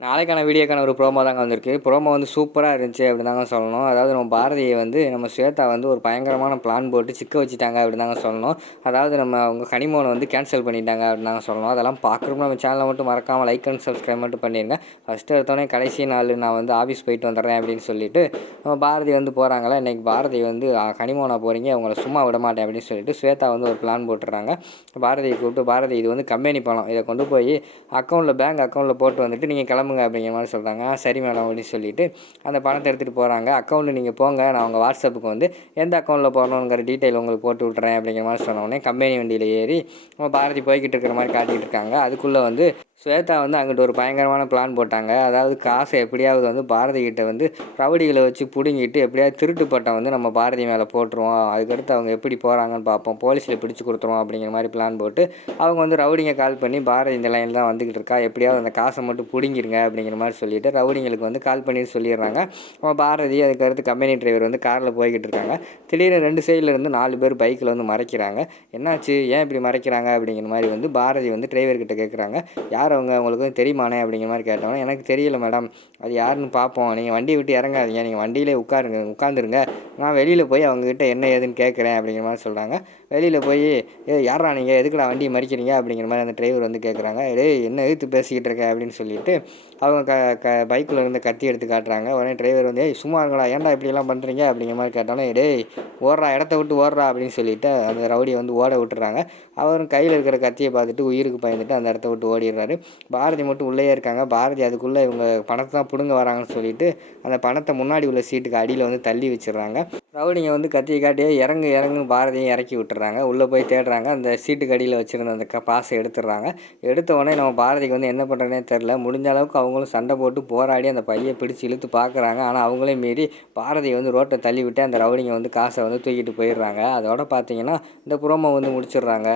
நாளைக்கான வீடியோக்கான ஒரு ப்ரோமோ தாங்க வந்திருக்கு. ப்ரோமோ வந்து சூப்பரா இருந்துச்சு அப்படின்னு தாங்க சொல்லணும். அதாவது நம்ம பாரதியை வந்து நம்ம ஸ்வேதா வந்து ஒரு பயங்கரமான பிளான் போட்டு சிக்க வச்சுட்டாங்க அப்படின்னு தாங்க சொல்லணும். அதாவது அவங்க ஹனிமூனை வந்து கேன்சல் பண்ணிட்டாங்க அப்படின்னு தாங்க சொல்லணும். அதெல்லாம் பார்க்குறப்ப நம்ம சேனலை மட்டும் மறக்காமல் லைக் அண்ட் சப்ஸ்கிரைப் மட்டும் பண்ணிடுங்க. ஃபஸ்ட்டு எடுத்தோடனே கடைசி நாள் நான் வந்து ஆஃபீஸ் போயிட்டு வந்துடுறேன் அப்படின்னு சொல்லிட்டு நம்ம பாரதி வந்து போகிறாங்களா. இன்றைக்கி பாரதி வந்து ஹனிமூனை போகிறீங்க, அவங்கள சும்மா விட மாட்டேன் அப்படின்னு சொல்லிட்டு ஸ்வேதா வந்து ஒரு பிளான் போட்டுடுறாங்க. பாரதியை கூப்பிட்டு, பாரதி இது வந்து கம்பெனி பணம், இதை கொண்டு போய் பேங்க் அக்கௌண்ட்டில் போட்டு வந்துட்டு நீங்கள் கிளம்புங்க அப்படிங்கிற மாதிரி சொல்கிறாங்க. சரி மேடம் அப்படின்னு சொல்லிட்டு அந்த பணத்தை எடுத்துகிட்டு போகிறாங்க. அக்கௌண்ட்டு நீங்கள் போங்க, நான் உங்கள் வாட்ஸ்அப்புக்கு வந்து எந்த அக்கௌண்ட்டில் போடணுங்கிற டீட்டெயில் உங்களுக்கு போட்டு விட்றேன் அப்படிங்கிற மாதிரி சொன்னோடனே கம்பெனி வண்டியில் ஏறி பாரதி போய்கிட்டு இருக்கிற மாதிரி காட்டிகிட்டு இருக்காங்க. அதுக்குள்ளே வந்து ஸ்வேதா வந்து அங்கிட்ட ஒரு பயங்கரமான பிளான் போட்டாங்க. அதாவது காசை எப்படியாவது வந்து பாரதிகிட்ட வந்து ரவுடிகளை வச்சு பிடுங்கிட்டு எப்படியாவது திருட்டு பட்டம் வந்து நம்ம பாரதி மேலே போட்டுருவோம், அதுக்கடுத்து அவங்க எப்படி போகிறாங்கன்னு பார்ப்போம், போலீஸில் பிடிச்சி கொடுத்துருவோம் அப்படிங்கிற மாதிரி பிளான் போட்டு அவங்க வந்து ரவுடிங்க கால் பண்ணி பாரதி இந்த லைனில் தான் வந்துக்கிட்டு இருக்கா, எப்படியாவது அந்த காசை மட்டும் பிடுங்கிருங்க அப்படிங்கிற மாதிரி சொல்லிவிட்டு ரவுடிங்களுக்கு வந்து கால் பண்ணி சொல்லிடுறாங்க. பாரதி அதுக்கடுத்து கம்பெனி டிரைவர் வந்து காரில் போய்கிட்டு இருக்காங்க. திடீர்னு 2 சைடில் இருந்து 4 பேர் பைக்கில் வந்து மறைக்கிறாங்க. என்னாச்சு, ஏன் இப்படி மறைக்கிறாங்க அப்படிங்கிற மாதிரி வந்து பாரதி வந்து டிரைவர்கிட்ட கேட்குறாங்க. யார் அவங்க, உங்களுக்கு வந்து தெரியுமானே அப்படிங்கிற மாதிரி கேட்டோன்னே, எனக்கு தெரியல மேடம், அது யாருன்னு பார்ப்போம், நீங்கள் வண்டியை விட்டு இறங்காதீங்க, நீங்கள் வண்டியிலே உட்காந்துருங்க, நான் வெளியில் போய் அவங்ககிட்ட என்ன ஏதுன்னு கேட்குறேன் அப்படிங்கிற மாதிரி சொல்கிறாங்க. வெளியில் போய் யாரா நீங்கள், எதுக்குடா வண்டியை மறிக்கிறீங்க அப்படிங்கிற மாதிரி அந்த டிரைவர் வந்து கேட்குறாங்க. என்ன எதிர்த்து பேசிக்கிட்டு இருக்க அப்படின்னு சொல்லிட்டு அவங்க பைக்கில் இருந்து கத்தி எடுத்து காட்டுறாங்க. உடனே டிரைவர் வந்து சும்மா இருங்களா, ஏன்டா இப்படியெல்லாம் பண்ணுறீங்க அப்படிங்கிற மாதிரி கேட்டோன்னே, ஓடுறா, இடத்த விட்டு ஓடுறா அப்படின்னு சொல்லிட்டு அந்த ரவுடியை வந்து ஓட விட்டுறாங்க. அவரும் கையில் இருக்கிற கத்தியை பார்த்துட்டு உயிருக்கு பயந்துட்டு அந்த இடத்த விட்டு ஓடிடுறாரு. பாரதி மட்டும் உள்ளேயே இருக்காங்க. பாரதி அதுக்குள்ளே இவங்க பணத்தை தான் பிடுங்க வராங்கன்னு சொல்லிட்டு அந்த பணத்தை முன்னாடி உள்ள சீட்டுக்கு அடியில் வந்து தள்ளி வச்சிடுறாங்க. ரவுடிங்க வந்து கத்தியை காட்டியே இறங்கு பாரதியும் இறக்கி விட்டுறாங்க. உள்ளே போய் தேடுறாங்க. அந்த சீட்டுக்கு அடியில் வச்சுருந்த அந்த பாசை எடுத்துடுறாங்க. எடுத்த உடனே நம்ம பாரதிக்கு வந்து என்ன பண்ணுறதுனே தெரில. முடிஞ்ச அளவுக்கு அவங்களும் சண்டை போட்டு போராடி அந்த பையை பிடிச்சி இழுத்து பார்க்குறாங்க. ஆனால் அவங்களே மீறி பாரதியை வந்து ரோட்டை தள்ளி விட்டு அந்த ரவுடிங்க வந்து காசை வந்து தூக்கிட்டு போயிடுறாங்க. அதோட பார்த்தீங்கன்னா இந்த ப்ரோமோ வந்து முடிச்சிடுறாங்க.